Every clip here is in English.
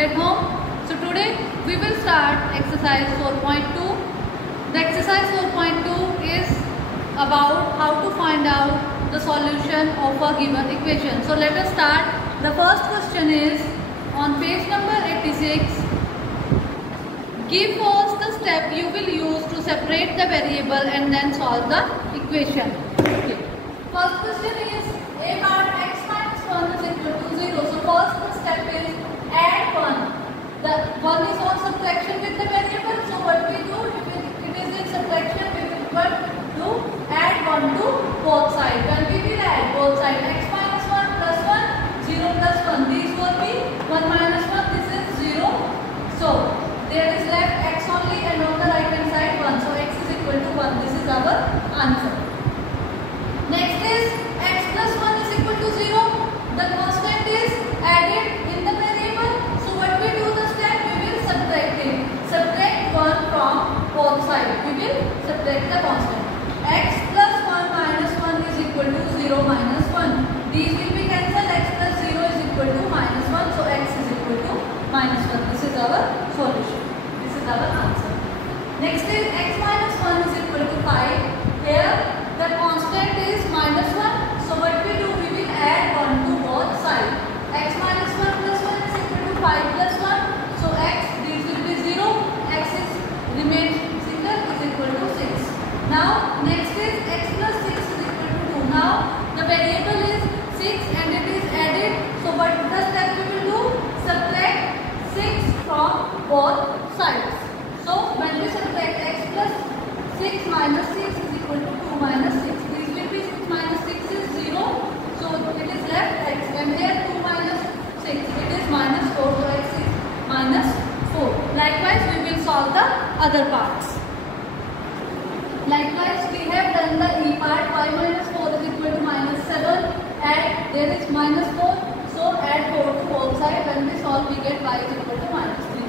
at home. So today we will start exercise 4.2. The exercise 4.2 is about how to find out the solution of a given equation. So let us start. The first question is on page number 86. Give us the step you will use to separate the variable and then solve the equation. Okay. First question is a part x minus 1 is equal to 0. So first step is add 1. The 1 is on subtraction with the variable. So what we do, if it is in subtraction, we will do add 1 to both sides. When we will add both sides, x minus 1 plus 1, 0 plus 1. These will be 1 minus 1. This is 0. So there is left x only and on the right hand side 1. So x is equal to 1. This is our answer. Next is x plus 1 is equal to 0. The constant is added in the variable. So what we do the step, we will subtract it. Subtract 1 from both sides. We will subtract the constant. X plus 1 minus 1 is equal to 0 minus 1. These will be cancelled. X plus 0 is equal to minus 1. So x is equal to minus 1. This is our solution. This is our answer. Next is x minus 1 is equal to 5. Here the constant is minus 1. So what we do, we will add 1 to both sides. X minus 1 plus 1 is equal to 5 plus 1. So x, this will be 0. X is remains single is equal to 6. Now next is x plus 6 is equal to 2. Now the variable is 6 and it is added. So what the step we will do? Subtract 6 from both sides. So when we subtract x plus 6 minus 6 is equal to 2 minus 6. This will be 6 minus 6 is 0. So it is left x and here 2 minus 6. It is minus 4. So x is minus 4. Likewise we will solve the other parts. Likewise we have done the e part. Y minus 4 is equal to minus 7. Add, there is minus 4. So add 4 to both sides. When we solve we get y is equal to minus 3.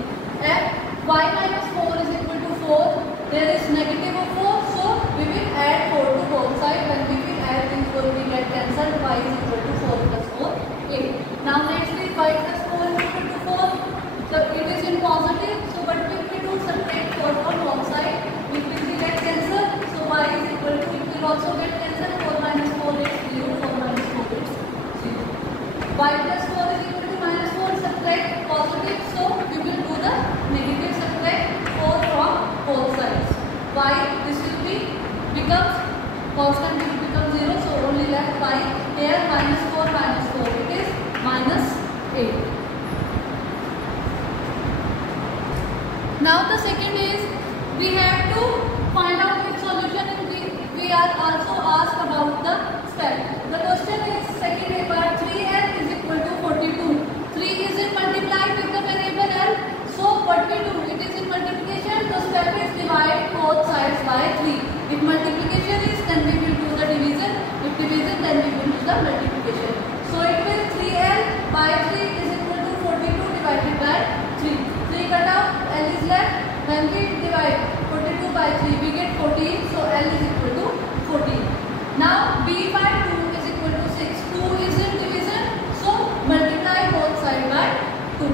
F y minus 4 is equal to 4. There is negative of 4. So we will add 4 to both sides. When we will add these 4 we get cancelled. Y is equal to 4 plus 4, 8. Now next is y plus 4 is equal to 4. So it is in positive. So what will we do? Subtract 4 from both sides. It will get cancelled. So y is equal to, it will also get cancelled. 4 minus 4 is 0. 4 minus 4 is 0. Y plus 4 is equal to minus 4. Subtract positive. So we will do the negative. Subtract 4 from both sides. Y, this will be becomes constant, will become 0. So only left y. Here minus 4 minus 4. It is minus 8. Now the second is we have to find out which solution, and we are also asked about the step. The question is second a part 3l is equal to 42. 3 is in multiplied with the variable l. So what we do? It is in multiplication. The step is divide both sides by 3. If multiplication is, then we will do the division. If division, then we will do the multiplication. So it will 3l by 3 is equal to 42 divided by 3. 3 cut out, l is left. When we divide 42 by 3, we get 14. So l is equal to 14. Now b by 2 is equal to 6. 2 is in division. So multiply both sides by 2.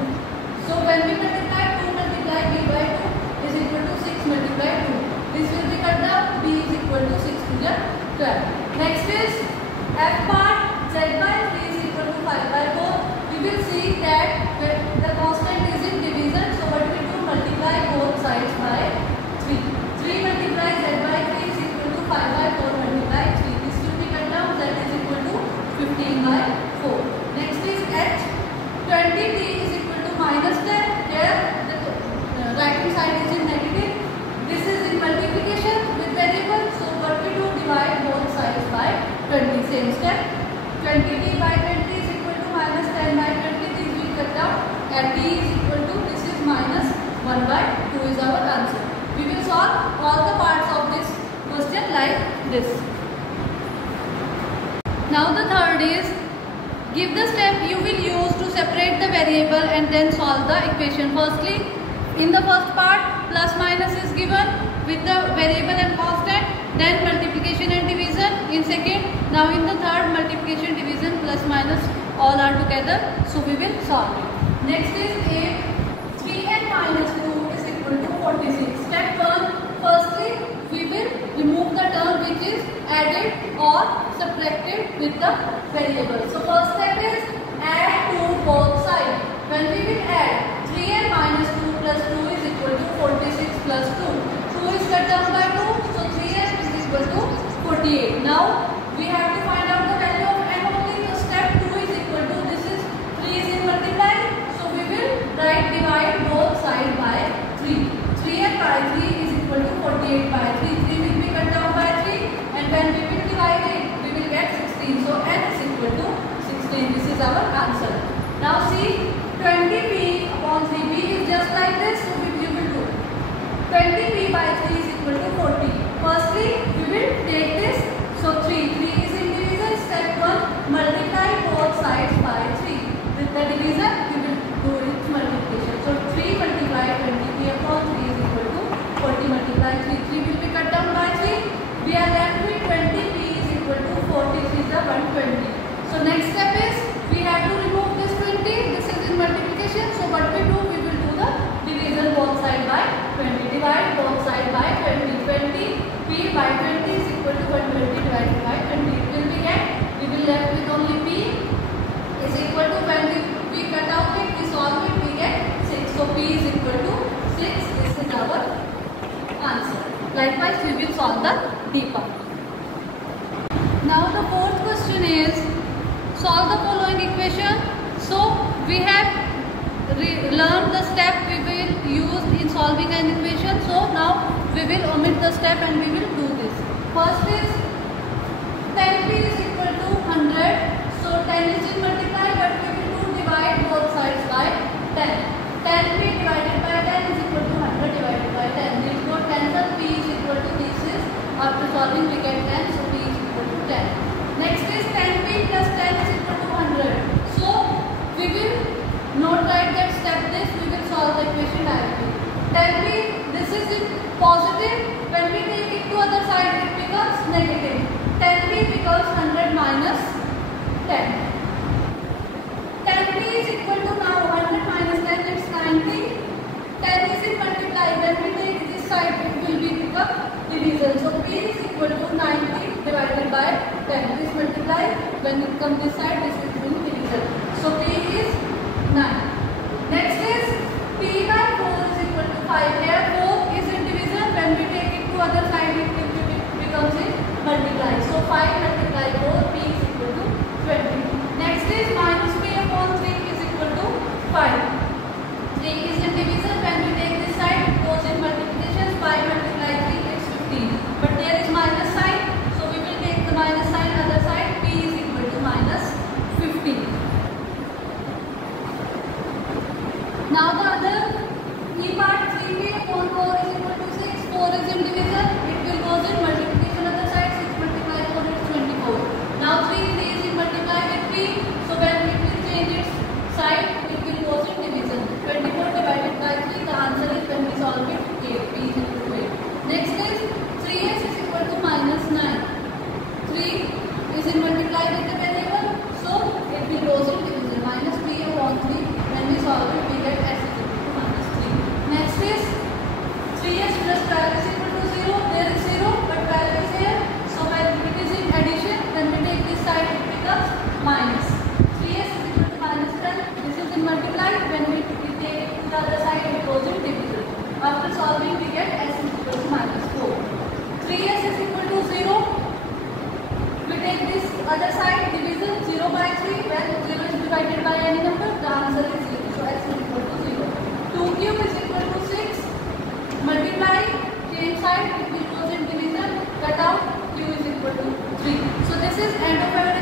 So when we multiply 2 multiply b by 2 is equal to 6 multiply 2. This will be cut down. b is equal to 6 to the 12. Next is f part z by 3 is equal to 5 by 4. We will see that the constant is in division. So what we do? Multiply both sides by 3. 3 multiply z by 3 is equal to 5 by 4 multiply 3. This will be cut down. Z is equal to 15 by 4. Next is h. 20t is equal to minus 10. Here the right hand side is in negative. This is in multiplication with variable. So what we do? Divide both sides by 20. Same step. 20t by 20 is equal to minus 10 by 20. These will cut down. And t is equal to, this is minus 1 by 2 is our answer. We will solve all the parts of this question like this. Now the third is give the step you will use to separate the variable and then solve the equation. Firstly, in the first part plus minus is given with the variable and constant, then multiplication and division in second. Now in the third, multiplication, division, plus minus all are together, so we will solve it. Next is a 3n minus 2 is equal to 46. Step 1, firstly we will remove the term which is added or subtracted with the variable. So first step is add to both sides. When we will add 3n minus 2 plus 2 is equal to 46 plus 2. 2 is cut down by 2, so 3n is equal to 48. Now we have to find out the value of n only. So step 2 is equal to, this is 3 is in multiply, so we will divide both sides by 3. 3n by 3 is equal to 48 by 3. 3 will be cut down by 3, and when we will divide it, we will get 16. So n is equal to 16. This is our answer. Now see, 20p upon 3b is just like this, so we will do 20p by 3 is equal to 40. Firstly, we will take this, so 3 is in division. Step 1, multiply both sides by 3. With the division, we will do its multiplication. So 3 multiply 20p upon 3 is equal to 40 multiply 3. 3 will be cut down by 3. We are left with 20p is equal to 40. This is the 120. So next step is, we have to remove this 20. This is in multiplication. So what we do, we will do the division both side by 20. Divide both side by 20. 20p by 20 is equal to 120 divided by 20. It will be get, we will left with only p is equal to, when we cut out it, we solve it, we get 6. So p is equal to 6. This is our answer. Likewise, we will solve the d part. Now the fourth question is, solve the following equation. So we have learned the step we will use in solving an equation. So now we will omit the step and we will do this. First is 10p is equal to 100. So 10 is in multiply, but we will do divide both sides by 10. 10p divided by 10 is equal to 100 divided by 10. Therefore 10 plus p is equal to, this is, after solving we get 10, so p is equal to 10. Next is 10p plus 10 is equal to 100. So we will not write that step this, we will solve the equation directly. 10p, this is in positive, when we take it to other side it becomes negative. 10p becomes 100 minus 10. 10p is equal to, now 100 minus 10 is 90. 10 is in multiply, when we take this side it will be become division. So p is equal to 90 divided by 10. This multiply, when it comes this side, this is in division. So p is 9. Next is p by 4 is equal to 5. Here 4 is in division, when we take it to other side it becomes in multiply. So 5 multiply 4, p is equal to 20. Next is minus p upon 3 is equal to 5. 3 is in division, when we take this side it goes in multiplication. 5 multiply 3 is 15. But there is minus sign, so we will take the minus sign other side. P is equal to minus 15. Now the other e part, 3p upon 4 is equal to 6. 4 is in division, it will goes in multiplication other side. 6 multiply 4 is 24. Now 3 is in multiply with p, so when it will change its side, it will goes in division. 24 divided by 3, the answer is, when we solve it, 8. P is equal to 8. Next is 3s is equal to minus 9. 3 is in multiply with the variable, so it will goes in division. Minus p upon 3, when we solve it, we get s is equal to minus 3. Next is 3s plus 12 is equal to 0. There is 0, but 12 is here. So when it is in addition, when we take this side, it becomes minus. 3s is equal to minus 12. This is in multiply. When we take it to the other side, it goes in division. After solving, we get s is equal to minus 4. 3s is equal to 0. We take this other side, division 0 by 3. When 0 is divided by any number, the answer is 0. So s is equal to 0. 2 cube is equal to 6. Multiply, change side, it will goes in division, cut out, q is equal to 3. So this is end of our